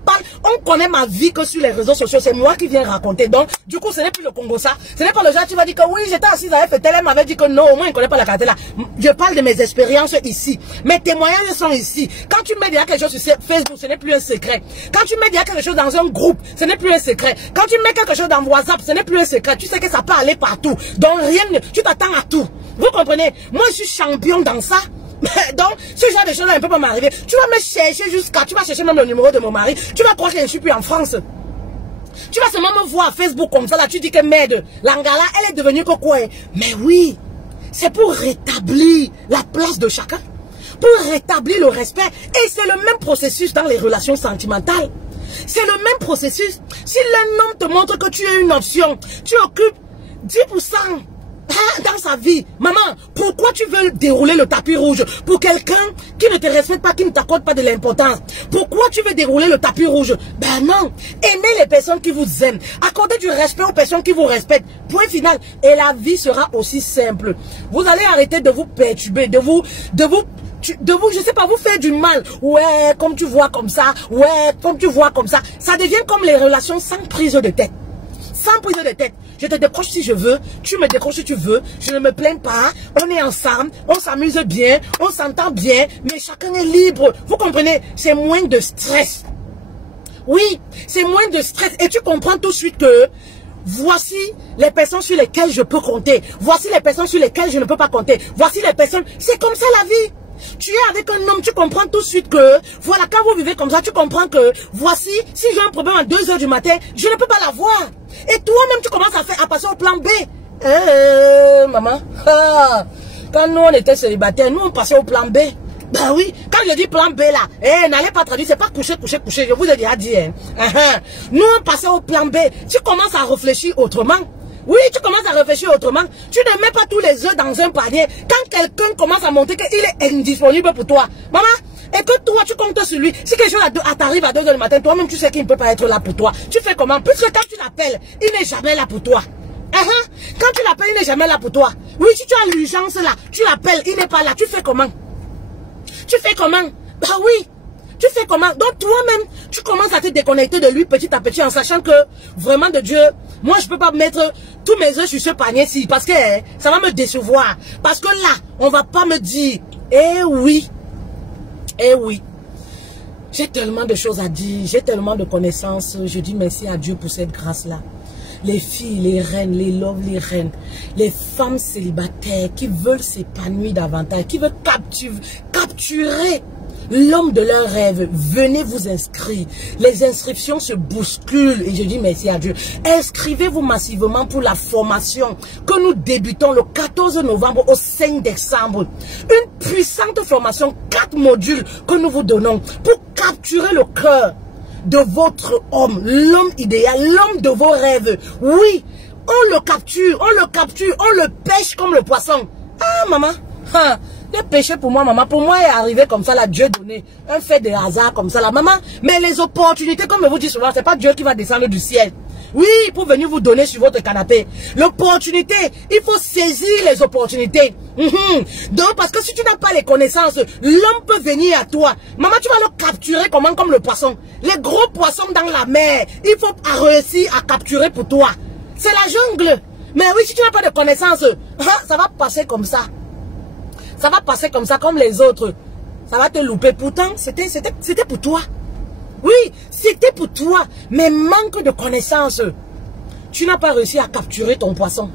connaît ma vie que sur les réseaux sociaux. C'est moi qui viens raconter. Donc, du coup, ce n'est plus le Congo ça. Ce n'est pas le genre qui va dire que oui, j'étais assise à FTL, elle m'avait dit que non, au moins, il ne connaît pas la carte là. Je parle de mes expériences ici. Mes témoignages sont ici. Quand tu mets déjà quelque chose sur Facebook, ce n'est plus un secret. Quand tu mets déjà quelque chose dans un groupe, ce n'est plus un secret. Quand tu mets quelque chose dans WhatsApp, ce n'est plus un secret. Tu sais que ça peut aller partout. Donc, tu t'attends à tout. Vous comprenez? Moi, je suis champion dans ça. Donc, ce genre de choses-là ne peut pas m'arriver. Tu vas me chercher jusqu'à... Tu vas chercher même le numéro de mon mari. Tu vas croire que je ne suis plus en France. Tu vas seulement me voir à Facebook comme ça. Là, tu dis que merde, l'Angala, elle est devenue quoi? Mais oui, c'est pour rétablir la place de chacun. Pour rétablir le respect. Et c'est le même processus dans les relations sentimentales. C'est le même processus. Si l'un homme te montre que tu es une option, tu occupes 10% dans sa vie. Maman, pourquoi tu veux dérouler le tapis rouge pour quelqu'un qui ne te respecte pas, qui ne t'accorde pas de l'importance? Pourquoi tu veux dérouler le tapis rouge? Ben non. Aimez les personnes qui vous aiment. Accordez du respect aux personnes qui vous respectent. Point final. Et la vie sera aussi simple. Vous allez arrêter de vous perturber, de vous, je sais pas, vous faire du mal. Ouais, comme tu vois comme ça. Ouais, comme tu vois comme ça. Ça devient comme les relations sans prise de tête. Sans prise de tête. Je te décroche si je veux, tu me décroches si tu veux, je ne me plains pas, on est ensemble, on s'amuse bien, on s'entend bien, mais chacun est libre. Vous comprenez? C'est moins de stress. Oui, c'est moins de stress. Et tu comprends tout de suite que voici les personnes sur lesquelles je peux compter. Voici les personnes sur lesquelles je ne peux pas compter. Voici les personnes. C'est comme ça la vie. Tu es avec un homme, tu comprends tout de suite que, voilà, quand vous vivez comme ça, tu comprends que, voici, si j'ai un problème à 2 h du matin, je ne peux pas l'avoir. Et toi-même, tu commences à passer au plan B. Maman, quand nous, on était célibataires, nous, on passait au plan B. Ben oui, quand je dis plan B là, n'allez pas traduire, c'est pas coucher, je vous ai déjà dit. Nous, on passait au plan B. Tu commences à réfléchir autrement. Oui, tu commences à réfléchir autrement. Tu ne mets pas tous les œufs dans un panier. Quand quelqu'un commence à montrer qu'il est indisponible pour toi, maman, et que toi, tu comptes sur lui. Si quelque chose t'arrive à 2 h du matin, toi-même, tu sais qu'il ne peut pas être là pour toi. Tu fais comment? Puisque quand tu l'appelles, il n'est jamais là pour toi. Quand tu l'appelles, il n'est jamais là pour toi. Oui, si tu as l'urgence là, tu l'appelles, il n'est pas là. Tu fais comment? Tu fais comment? Bah oui. Tu fais comment? Donc toi-même, tu commences à te déconnecter de lui petit à petit en sachant que, vraiment de Dieu, moi je ne peux pas mettre tous mes œufs sur ce panier-ci parce que ça va me décevoir. Parce que là, on ne va pas me dire, eh oui, J'ai tellement de choses à dire, j'ai tellement de connaissances. Je dis merci à Dieu pour cette grâce-là. Les filles, les reines, les loves, les reines, les femmes célibataires qui veulent s'épanouir davantage, qui veulent capturer l'homme de leurs rêves, venez vous inscrire. Les inscriptions se bousculent et je dis merci à Dieu. Inscrivez-vous massivement pour la formation que nous débutons le 14 novembre au 5 décembre. Une puissante formation, 4 modules que nous vous donnons pour capturer le cœur de votre homme, l'homme idéal, l'homme de vos rêves. Oui, on le capture, on le pêche comme le poisson. Ah maman, le péché pour moi, maman, pour moi est arrivé comme ça, là, Dieu donné un fait de hasard comme ça, là, maman. Mais les opportunités, comme je vous dis souvent, c'est pas Dieu qui va descendre du ciel. Oui, pour venir vous donner sur votre canapé. L'opportunité, il faut saisir les opportunités. Donc, parce que si tu n'as pas les connaissances, l'homme peut venir à toi. Maman, tu vas le capturer comment? Comme le poisson. Les gros poissons dans la mer, il faut réussir à capturer pour toi. C'est la jungle. Mais oui, si tu n'as pas de connaissances, ça va passer comme ça. Ça va passer comme ça, comme les autres. Ça va te louper. Pourtant, c'était pour toi. Oui, c'était pour toi. Mais manque de connaissances. Tu n'as pas réussi à capturer ton poisson.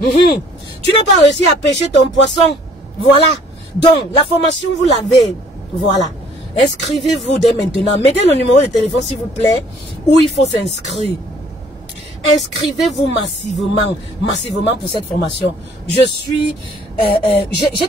Tu n'as pas réussi à pêcher ton poisson. Voilà. Donc, la formation, vous l'avez. Voilà. Inscrivez-vous dès maintenant. Mettez le numéro de téléphone, s'il vous plaît, où il faut s'inscrire. Inscrivez-vous massivement pour cette formation. J'ai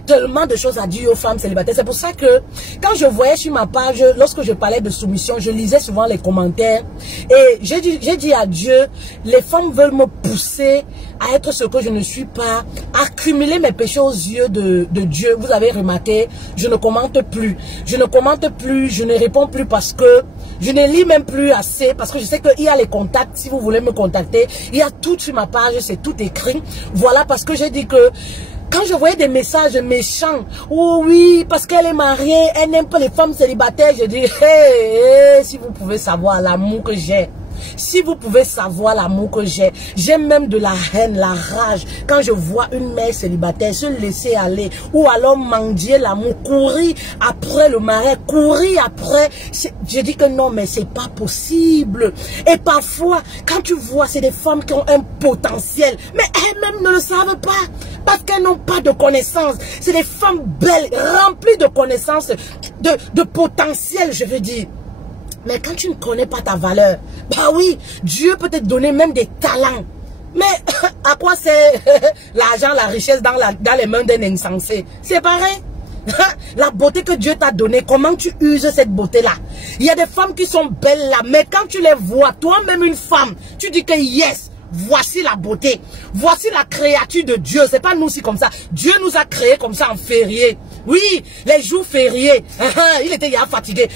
tellement de choses à dire aux femmes célibataires. C'est pour ça que quand je voyais sur ma page, lorsque je parlais de soumission, je lisais souvent les commentaires. Et j'ai dit à Dieu, les femmes veulent me pousser à être ce que je ne suis pas, accumuler mes péchés aux yeux de Dieu. Vous avez remarqué, je ne commente plus. Je ne commente plus, je ne réponds plus parce que je ne lis même plus assez. Parce que je sais qu'il y a les contacts, si vous voulez me contacter. Il y a tout sur ma page, c'est tout écrit. Voilà, parce que j'ai dit que quand je voyais des messages méchants, oh oui, parce qu'elle est mariée, elle n'aime pas les femmes célibataires, je dis, hey, si vous pouvez savoir l'amour que j'ai. Si vous pouvez savoir l'amour que j'ai même de la haine, la rage, quand je vois une mère célibataire se laisser aller, ou alors mendier l'amour, courir après le mari, courir après, je dis que non, mais c'est pas possible. Et parfois, quand tu vois, c'est des femmes qui ont un potentiel, mais elles-mêmes ne le savent pas, parce qu'elles n'ont pas de connaissances. C'est des femmes belles, remplies de connaissances, de potentiel, je veux dire. Mais quand tu ne connais pas ta valeur, bah oui, Dieu peut te donner même des talents. Mais à quoi c'est l'argent, la richesse dans les mains d'un insensé? C'est pareil. La beauté que Dieu t'a donnée, comment tu uses cette beauté-là? Il y a des femmes qui sont belles là, mais quand tu les vois, toi-même une femme, tu dis que yes, voici la beauté, voici la créature de Dieu. C'est pas nous aussi comme ça. Dieu nous a créés comme ça en férié. Oui, les jours fériés. Il était hier fatigué.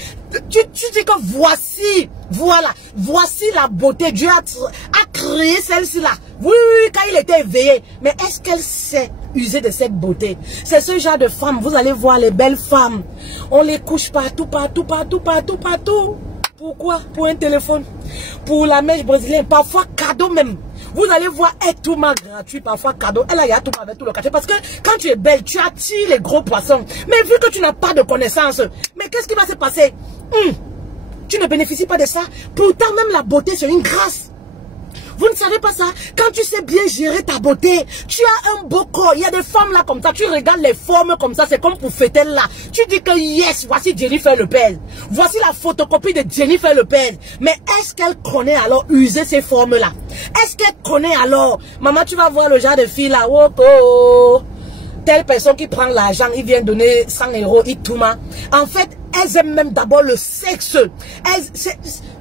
Tu dis que voici, voilà, voici la beauté. Dieu a créé celle-ci là. Oui, quand il était éveillé. Mais est-ce qu'elle sait user de cette beauté? C'est ce genre de femmes. Vous allez voir les belles femmes. On les couche partout. Pourquoi? Pour un téléphone, pour la mèche brésilienne, parfois cadeau même. Vous allez voir tout gratuit, parfois cadeau. Elle a tout avec tout le cachet. Parce que quand tu es belle, tu attires les gros poissons. Mais vu que tu n'as pas de connaissances, mais qu'est-ce qui va se passer? Tu ne bénéficies pas de ça. Pourtant, même la beauté, c'est une grâce. Vous ne savez pas ça? Quand tu sais bien gérer ta beauté, tu as un beau corps. Il y a des femmes là comme ça, tu regardes les formes comme ça, c'est comme pour fêter là. Tu dis que yes, voici Jennifer Lopez. Voici la photocopie de Jennifer Lopez. Mais est-ce qu'elle connaît alors user ces formes là? Est-ce qu'elle connaît alors? Maman, tu vas voir le genre de fille là. Oh, telle personne qui prend l'argent, il vient donner 100 €, il touma. En fait, elles aiment même d'abord le sexe.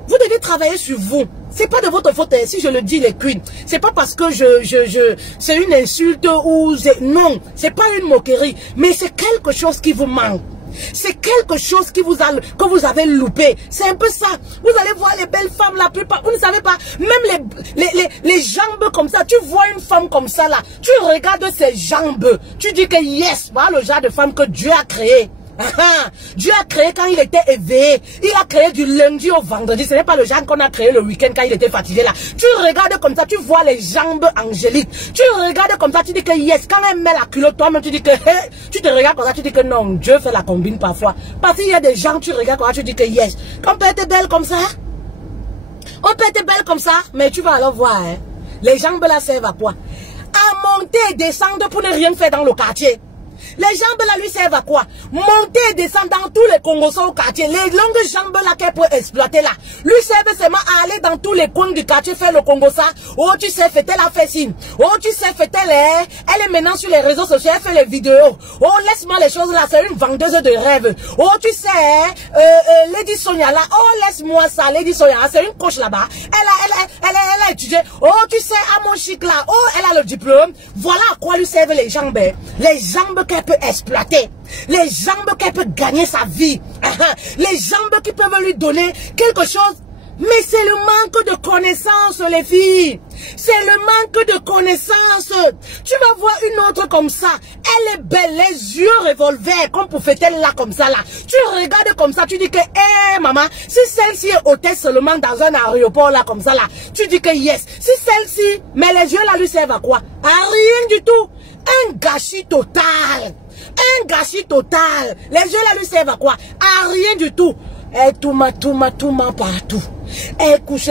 Vous devez travailler sur vous. C'est pas de votre faute, si je le dis les queens. C'est pas parce que c'est une insulte ou non, c'est pas une moquerie, mais c'est quelque chose qui vous manque. C'est quelque chose que vous avez loupé. C'est un peu ça. Vous allez voir les belles femmes, la plupart, vous ne savez pas, même les jambes comme ça. Tu vois une femme comme ça là, tu regardes ses jambes, tu dis que yes, voilà le genre de femme que Dieu a créé. Dieu a créé quand il était éveillé. Il a créé du lundi au vendredi. Ce n'est pas le genre qu'on a créé le week-end quand il était fatigué là. Tu regardes comme ça, tu vois les jambes angéliques. Tu regardes comme ça, tu dis que yes. Quand elle met la culotte, toi-même tu dis que hey. Tu te regardes comme ça, tu dis que non, Dieu fait la combine parfois. Parce qu'il y a des gens, tu regardes comme ça, tu dis que yes. On peut être belle comme ça. On peut être belle comme ça, mais tu vas alors voir. Hein. Les jambes là servent à quoi? À monter et descendre pour ne rien faire dans le quartier. Les jambes là lui servent à quoi? Monter et descendre dans tous les Congos au quartier. Les longues jambes là qu'elle peut exploiter là. Lui servent seulement à aller dans tous les coins du quartier faire le Congo ça. Oh tu sais, fait-elle la fessine. Oh tu sais, fait-elle. Elle est maintenant sur les réseaux sociaux, elle fait les vidéos. Oh laisse-moi les choses là, c'est une vendeuse de rêves. Oh tu sais, Lady Sonia là. Oh laisse-moi ça, Lady Sonia là, c'est une coach là-bas. Elle a étudié. Oh tu sais, à mon chic là. Oh elle a le diplôme. Voilà à quoi lui servent les jambes. Les jambes qu'elle peut exploiter, les jambes qu'elle peut gagner sa vie, les jambes qui peuvent lui donner quelque chose. Mais c'est le manque de connaissances, les filles. C'est le manque de connaissances. Tu vas voir une autre comme ça. Elle est belle, les yeux revolver, comme pour fêter là comme ça là. Tu regardes comme ça, tu dis que, hé maman, si celle-ci est hôtesse seulement dans un aéroport là comme ça là, tu dis que yes. Si celle-ci, mais les yeux là lui servent à quoi? À rien du tout. Un gâchis total. Un gâchis total. Les yeux là lui servent à quoi? À rien du tout. Elle touma partout. Elle couche.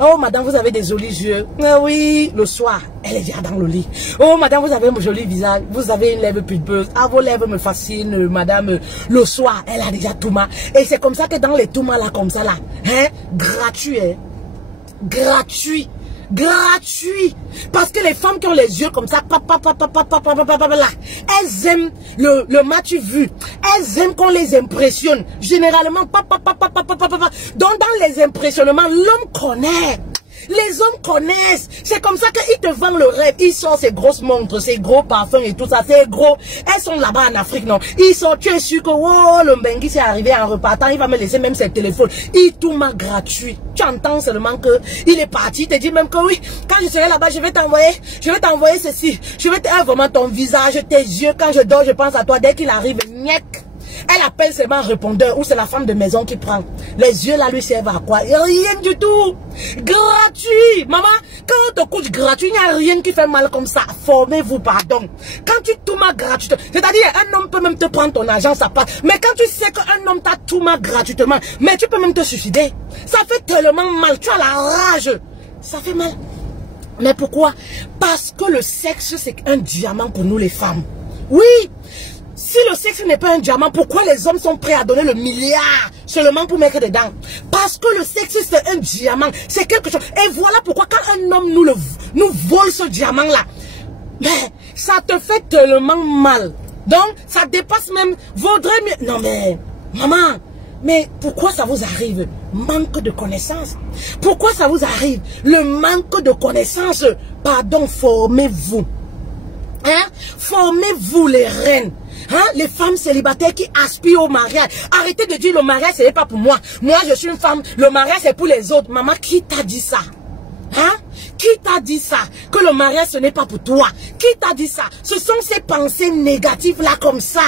Oh madame, vous avez des jolis yeux. Ah oui, le soir, elle est déjà dans le lit. Oh madame, vous avez un joli visage. Vous avez une lèvre pulpeuse. Ah, vos lèvres me fascinent, madame. Le soir, elle a déjà touma. Et c'est comme ça que dans les toumas là, comme ça là, hein, gratuit, hein. Gratuit. Parce que les femmes qui ont les yeux comme ça, là, elles aiment le match vu. Elles aiment qu'on les impressionne. Généralement, donc dans les impressionnements, l'homme connaît. Les hommes connaissent. C'est comme ça qu'ils te vendent le rêve. Ils sortent ces grosses montres, ces gros parfums et tout ça. C'est gros. Elles sont là-bas en Afrique, non. Ils sont, tu es sûr que oh, le Mbengi s'est arrivé en repartant. Il va me laisser même ses téléphones. Il tout m'a gratuit. Tu entends seulement que il est parti. Il te dit même que oui, quand je serai là-bas, je vais t'envoyer ceci. Je vais te vraiment ton visage, tes yeux. Quand je dors, je pense à toi. Dès qu'il arrive, niek. Elle appelle seulement un répondeur ou c'est la femme de maison qui prend. Les yeux là lui servent à quoi? Rien du tout. Gratuit. Maman, quand on te coûte gratuit, il n'y a rien qui fait mal comme ça. Formez-vous, pardon. Quand tu tout m'as gratuitement, c'est-à-dire un homme peut même te prendre ton argent, ça passe. Mais quand tu sais qu'un homme t'a tout mal gratuitement, mais tu peux même te suicider. Ça fait tellement mal. Tu as la rage. Ça fait mal. Mais pourquoi? Parce que le sexe, c'est un diamant pour nous les femmes. Oui. Si le sexe n'est pas un diamant, pourquoi les hommes sont prêts à donner le milliard seulement pour mettre dedans? Parce que le sexe c'est un diamant, c'est quelque chose. Et voilà pourquoi quand un homme nous vole ce diamant-là, mais ça te fait tellement mal. Donc ça dépasse même, vaudrait mieux. Non mais, maman, mais pourquoi ça vous arrive? Manque de connaissances. Pourquoi ça vous arrive? Le manque de connaissances. Pardon, formez-vous. Hein? Formez-vous les reines. Hein? Les femmes célibataires qui aspirent au mariage. Arrêtez de dire le mariage ce n'est pas pour moi. Moi je suis une femme, le mariage c'est pour les autres. Maman, qui t'a dit ça? Hein? Qui t'a dit ça? Que le mariage ce n'est pas pour toi. Qui t'a dit ça? Ce sont ces pensées négatives là comme ça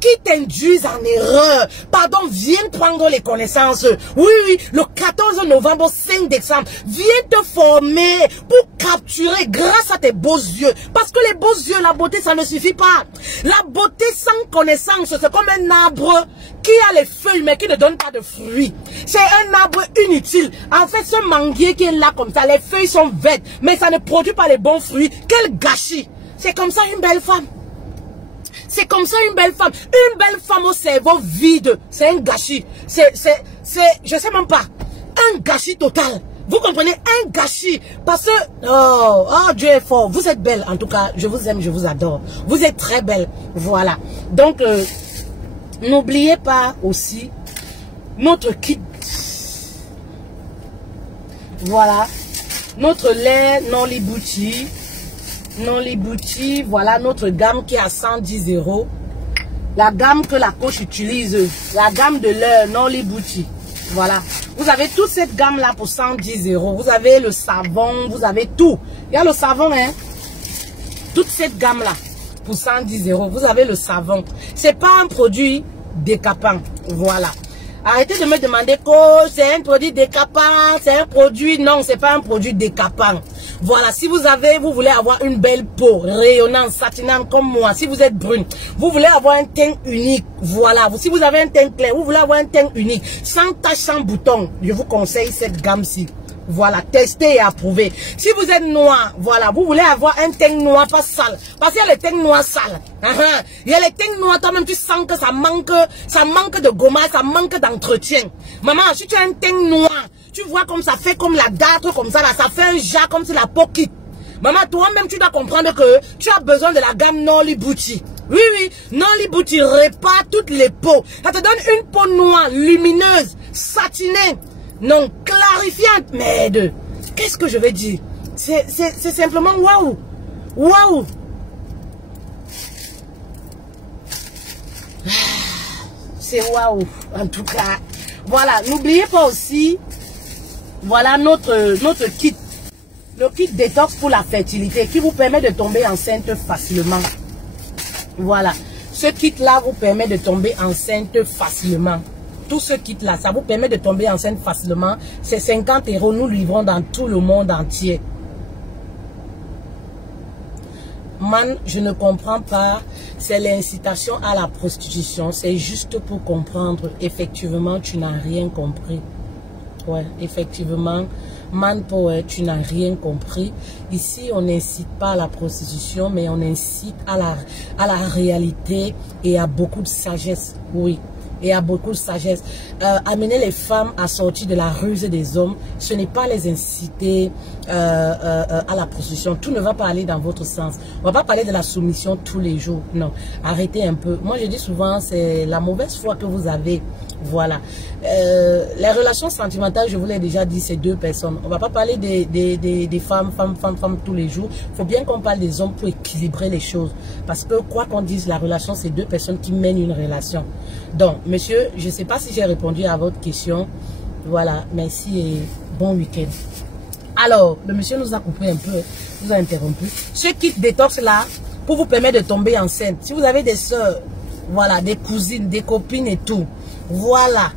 qui t'induisent en erreur. Pardon, viens prendre les connaissances. Oui, le 14 novembre, 5 décembre, viens te former pour capturer grâce à tes beaux yeux. Parce que les beaux yeux, la beauté, ça ne suffit pas. La beauté sans connaissance, c'est comme un arbre qui a les feuilles mais qui ne donne pas de fruits. C'est un arbre inutile. En fait, ce manguier qui est là comme ça, les feuilles sont vertes, mais ça ne produit pas les bons fruits. Quel gâchis! C'est comme ça une belle femme. C'est comme ça une belle femme. Une belle femme au cerveau vide. C'est un gâchis. Je sais même pas. Un gâchis total. Vous comprenez? Un gâchis. Parce que, oh, Dieu est fort. Vous êtes belle. En tout cas, je vous aime, je vous adore. Vous êtes très belle. Voilà. Donc, n'oubliez pas aussi notre kit. Voilà. Notre lait Nolly Bouti. Nolly Bouti, voilà notre gamme qui est à 110 €. La gamme que la coach utilise, la gamme de l'heure Nolly Bouti. Voilà. Vous avez toute cette gamme là pour 110 €. Vous avez le savon, vous avez tout. Il y a le savon, hein. Toute cette gamme là. pour 110 €. Vous avez le savon. C'est pas un produit décapant. Voilà. Arrêtez de me demander que c'est un produit décapant, c'est un produit... Non, c'est pas un produit décapant. Voilà, si vous voulez avoir une belle peau, rayonnante, satinante comme moi, si vous êtes brune, vous voulez avoir un teint unique, voilà. Si vous avez un teint clair, vous voulez avoir un teint unique, sans taches, sans boutons, je vous conseille cette gamme-ci. Voilà, testez et approuvez. Si vous êtes noir, voilà, vous voulez avoir un teint noir pas sale. Parce qu'il y a les teints noirs sales. Il y a les teints noirs, toi-même tu sens que ça manque de gommage, ça manque d'entretien. Maman, si tu as un teint noir, tu vois comme ça fait comme la date, comme ça, là, ça fait un jas comme si la peau quitte. Maman, toi-même tu dois comprendre que tu as besoin de la gamme Nolly Beauty. Oui, oui, Nolly Beauty répare toutes les peaux. Ça te donne une peau noire, lumineuse, satinée. Non, clarifiante, mais qu'est-ce que je vais dire? C'est simplement waouh. Waouh. C'est waouh. En tout cas, voilà, n'oubliez pas aussi, voilà notre kit. Le kit détox pour la fertilité qui vous permet de tomber enceinte facilement. Voilà, ce kit-là vous permet de tomber enceinte facilement. Tout ce kit-là, ça vous permet de tomber enceinte facilement. C'est 50 €. Nous livrons dans tout le monde entier. Man, je ne comprends pas. C'est l'incitation à la prostitution. C'est juste pour comprendre. Effectivement, tu n'as rien compris. Ouais, effectivement. Man, tu n'as rien compris. Ici, on n'incite pas à la prostitution, mais on incite à la réalité et à beaucoup de sagesse. Oui. Et à beaucoup de sagesse. Amener les femmes à sortir de la ruse des hommes, ce n'est pas les inciter à la prostitution. Tout ne va pas aller dans votre sens. On ne va pas parler de la soumission tous les jours. Non, arrêtez un peu. Moi, je dis souvent, c'est la mauvaise foi que vous avez. Voilà. Les relations sentimentales, je vous l'ai déjà dit, c'est deux personnes. On ne va pas parler des femmes tous les jours. Il faut bien qu'on parle des hommes pour équilibrer les choses. Parce que quoi qu'on dise, la relation, c'est deux personnes qui mènent une relation. Donc, monsieur, je ne sais pas si j'ai répondu à votre question. Voilà, merci et bon week-end. Alors, le monsieur nous a coupé un peu, nous a interrompu. Ce kit détox là, pour vous permettre de tomber enceinte. Si vous avez des soeurs, voilà, des cousines, des copines et tout, voilà,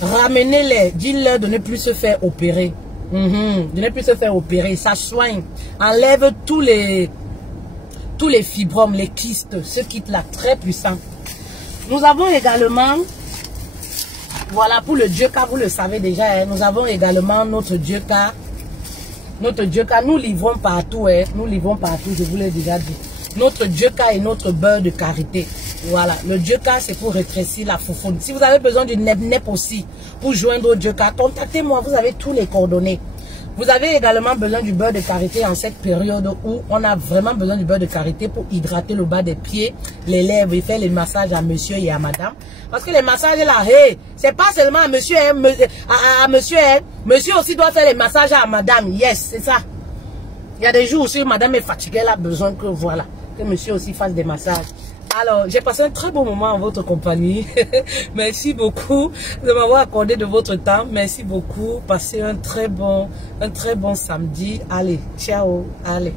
ramenez-les, dites-leur de ne plus se faire opérer. De ne plus se faire opérer, ça soigne, enlève tous les fibromes, les kystes, ce kit-là, très puissant. Nous avons également, voilà, pour le Dioka, vous le savez déjà, hein, nous avons également notre Dioka. Notre Dioka, nous livrons partout, hein, nous livrons partout, je vous l'ai déjà dit. Notre Dioka et notre beurre de karité. Voilà, le Dioka, c'est pour rétrécir la foufoune. Si vous avez besoin du nep-nep aussi, pour joindre au Dioka, contactez-moi, vous avez tous les coordonnées. Vous avez également besoin du beurre de karité en cette période où on a vraiment besoin du beurre de karité pour hydrater le bas des pieds, les lèvres et faire les massages à monsieur et à madame. Parce que les massages là, hey, c'est pas seulement à monsieur, à monsieur, monsieur aussi doit faire les massages à madame. Yes, c'est ça. Il y a des jours où madame est fatiguée, elle a besoin que voilà, que monsieur aussi fasse des massages. Alors, j'ai passé un très bon moment en votre compagnie. Merci beaucoup de m'avoir accordé de votre temps. Merci beaucoup. Passez un très bon samedi. Allez, ciao. Allez.